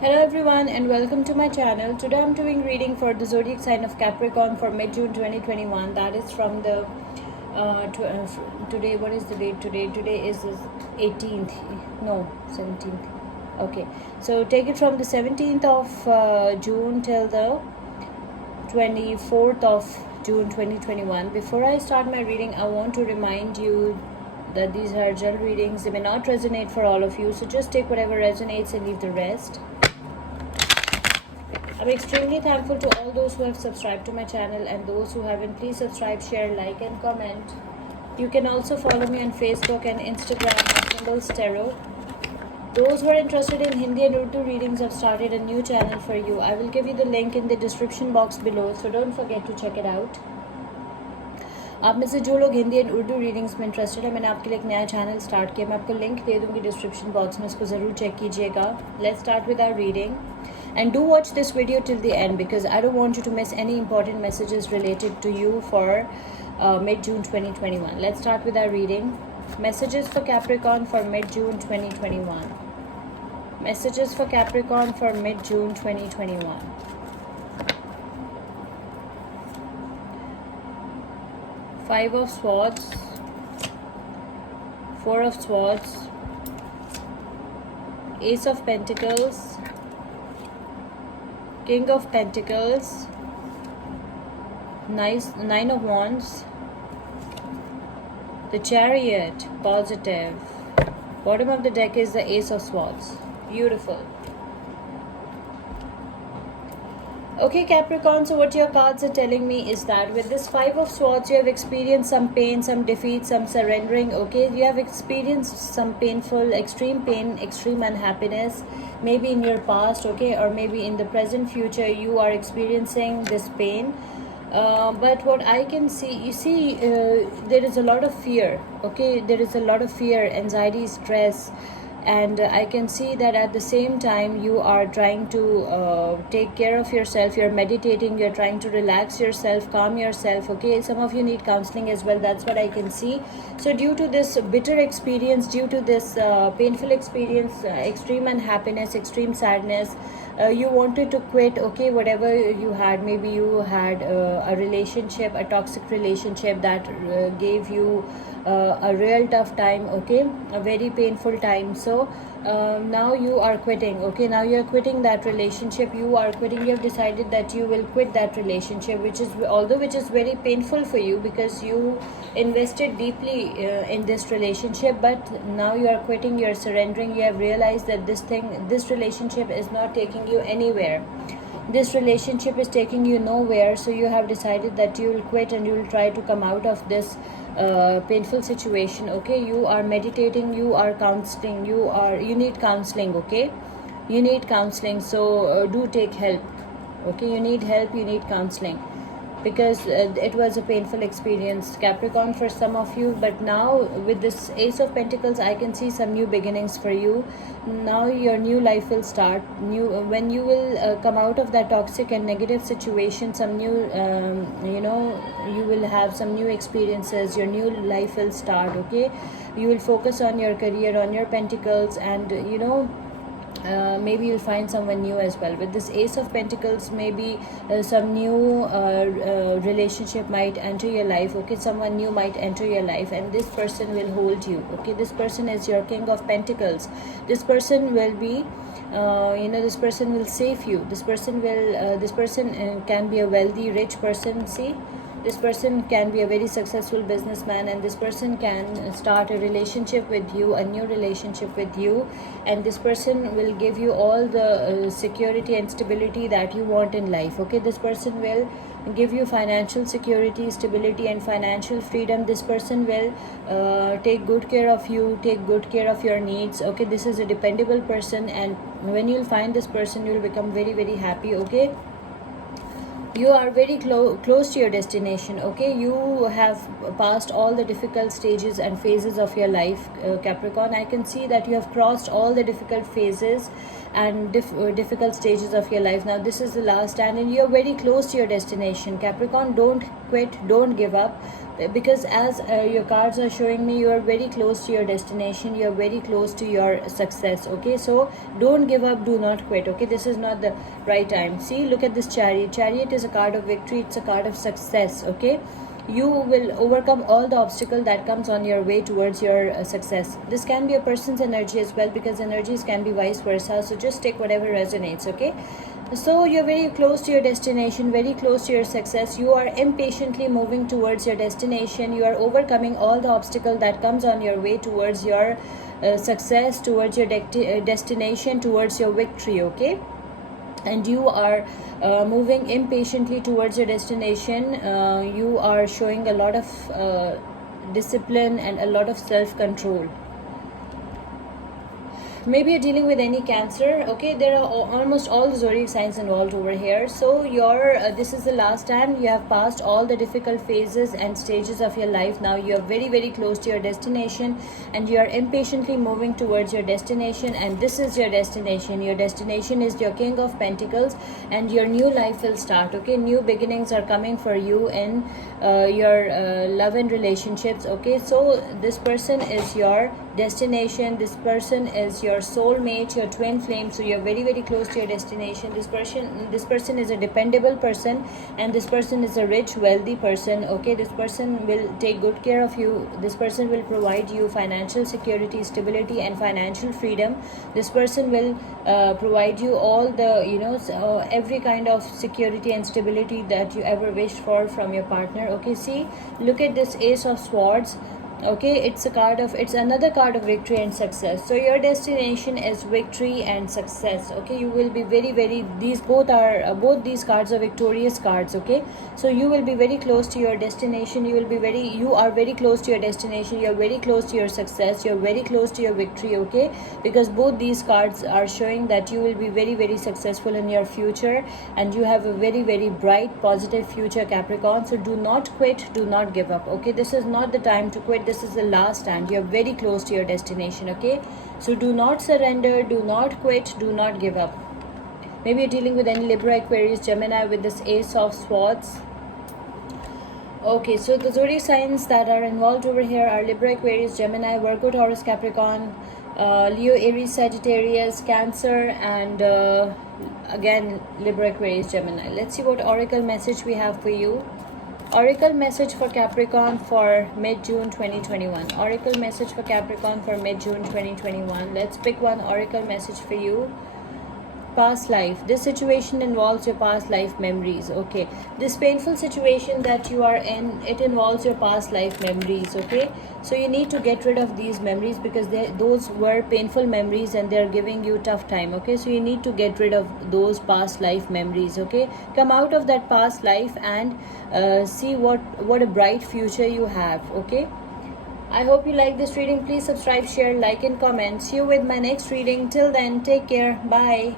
Hello everyone and welcome to my channel. Today I'm doing reading for the zodiac sign of Capricorn for mid-June 2021. That is from the today. What is the date today? Today is the 18th. No, 17th. Okay, so take it from the 17th of June till the 24th of June 2021. Before I start my reading, I want to remind you that these are general readings. They may not resonate for all of you, so just take whatever resonates and leave the rest. I'm extremely thankful to all those who have subscribed to my channel, and those who haven't, please subscribe, share, like and comment. You can also follow me on Facebook and Instagram at Symbols Tarot. Those who are interested in Hindi and Urdu readings, I've started a new channel for you. I will give you the link in the description box below, so don't forget to check it out. आप में से जो लोग Hindi and Urdu readings में interested है, मैंने आपके लिए एक नया चैनल स्टार्ट किया. मैं आपको लिंक दे दूँगी डिस्क्रिप्शन बॉक्स में, उसको ज़रूर चेक कीजिएगा. Let's start with our reading and do watch this video till the end because I don't want you to miss any important messages related to you for mid-June 2021. Let's start with our reading. Messages for Capricorn for mid-June 2021. Messages for Capricorn for mid-June 2021. Five of Swords, Four of Swords, Ace of Pentacles, King of Pentacles, Nine of Wands, the Chariot, positive. Bottom of the deck is the Ace of Swords. Beautiful. Okay, Capricorn, so what your cards are telling me is that with this Five of Swords, you have experienced some pain, some defeat, some surrendering, okay? You have experienced some painful, extreme pain, extreme unhappiness, maybe in your past, okay? Or maybe in the present future, you are experiencing this pain. But what I can see, you see, there is a lot of fear, okay? There is a lot of fear, anxiety, stress. And I can see that at the same time you are trying to take care of yourself. You're meditating, you're trying to relax yourself, calm yourself, okay? Some of you need counseling as well, that's what I can see. So due to this bitter experience, due to this painful experience, extreme unhappiness, extreme sadness, you wanted to quit, okay? Whatever you had, maybe you had a relationship, a toxic relationship that gave you a real tough time, okay? A very painful time. So now you are quitting, okay? Now you are quitting that relationship. You are quitting, you have decided that you will quit that relationship, which is, although which is very painful for you because you invested deeply in this relationship, but now you are quitting, you are surrendering. You have realized that this relationship is not taking you anywhere. This relationship is taking you nowhere, so you have decided that you will quit and you will try to come out of this painful situation, okay? You are meditating, you are counseling, you need counseling, okay? You need counseling, so do take help, okay? You need help, you need counseling because it was a painful experience, Capricorn, for some of you. But now with this Ace of Pentacles, I can see some new beginnings for you. Now your new life will start, when you will come out of that toxic and negative situation. Some new you will have some new experiences, your new life will start, okay? You will focus on your career, on your pentacles, and maybe you'll find someone new as well. With this Ace of Pentacles, maybe some new relationship might enter your life, okay? Someone new might enter your life and this person will hold you, okay? This person is your King of Pentacles. This person will be this person will save you. This person can be a wealthy, rich person, see? This person can be a very successful businessman, and this person can start a relationship with you, a new relationship with you, and this person will give you all the security and stability that you want in life, okay? This person will give you financial security, stability and financial freedom. This person will take good care of you, take good care of your needs, okay? This is a dependable person, and when you'll find this person, you'll become very, very happy, okay? You are very close to your destination, okay? You have passed all the difficult stages and phases of your life, Capricorn. I can see that you have crossed all the difficult phases and difficult stages of your life. Now this is the last stand and you're very close to your destination. Capricorn, don't quit, don't give up, because as your cards are showing me, you are very close to your destination, you are very close to your success. Okay, so don't give up, do not quit. Okay, this is not the right time. See, look at this chariot. Chariot is a card of victory, it's a card of success. Okay, you will overcome all the obstacle that comes on your way towards your success. This can be a person's energy as well, because energies can be vice versa, so just take whatever resonates. Okay, so you're very close to your destination, very close to your success. You are impatiently moving towards your destination. You are overcoming all the obstacle that comes on your way towards your success, towards your destination, towards your victory. Okay, and you are moving impatiently towards your destination. You are showing a lot of discipline and a lot of self-control. Maybe you're dealing with any Cancer. Okay, there are almost all the zodiac signs involved over here. So your this is the last time. You have passed all the difficult phases and stages of your life. Now you are very, very close to your destination, and you are impatiently moving towards your destination, and this is your destination. Your destination is your King of Pentacles, and your new life will start. Okay, new beginnings are coming for you in your love and relationships. Okay, so this person is your destination, this person is your soulmate, your twin flame. So you're very, very close to your destination. This person is a dependable person, and this person is a rich, wealthy person. Okay, this person will take good care of you. This person will provide you financial security, stability, and financial freedom. This person will provide you all the every kind of security and stability that you ever wished for from your partner. Okay, see, look at this Ace of Swords. Okay, it's another card of victory and success. So your destination is victory and success. Okay, you will be very, very, these both these cards are victorious cards. Okay, so you will be very close to your destination. You are very close to your destination. You're very close to your success. You're very close to your victory. Okay, because both these cards are showing that you will be very, very successful in your future, and you have a very, very bright, positive future, Capricorn. So do not quit, do not give up. Okay, this is not the time to quit. This is the last stand. You're very close to your destination. Okay, so do not surrender, do not quit, do not give up. Maybe you're dealing with any Libra, Aquarius, Gemini with this Ace of Swords. Okay, so the zodiac signs that are involved over here are Libra, Aquarius, Gemini, Virgo, Taurus, Capricorn, Leo, Aries, Sagittarius, Cancer, and again Libra, Aquarius, Gemini. Let's see what oracle message we have for you. Oracle message for Capricorn for mid-June 2021. Oracle message for Capricorn for mid-June 2021. Let's pick one oracle message for you. Past life. This situation involves your past life memories. Okay, this painful situation that you are in, it involves your past life memories. Okay, so you need to get rid of these memories, because those were painful memories and they're giving you tough time. Okay, so you need to get rid of those past life memories. Okay, come out of that past life and see what a bright future you have. Okay, I hope you like this reading. Please subscribe, share, like, and comment. See you with my next reading. Till then, take care. Bye.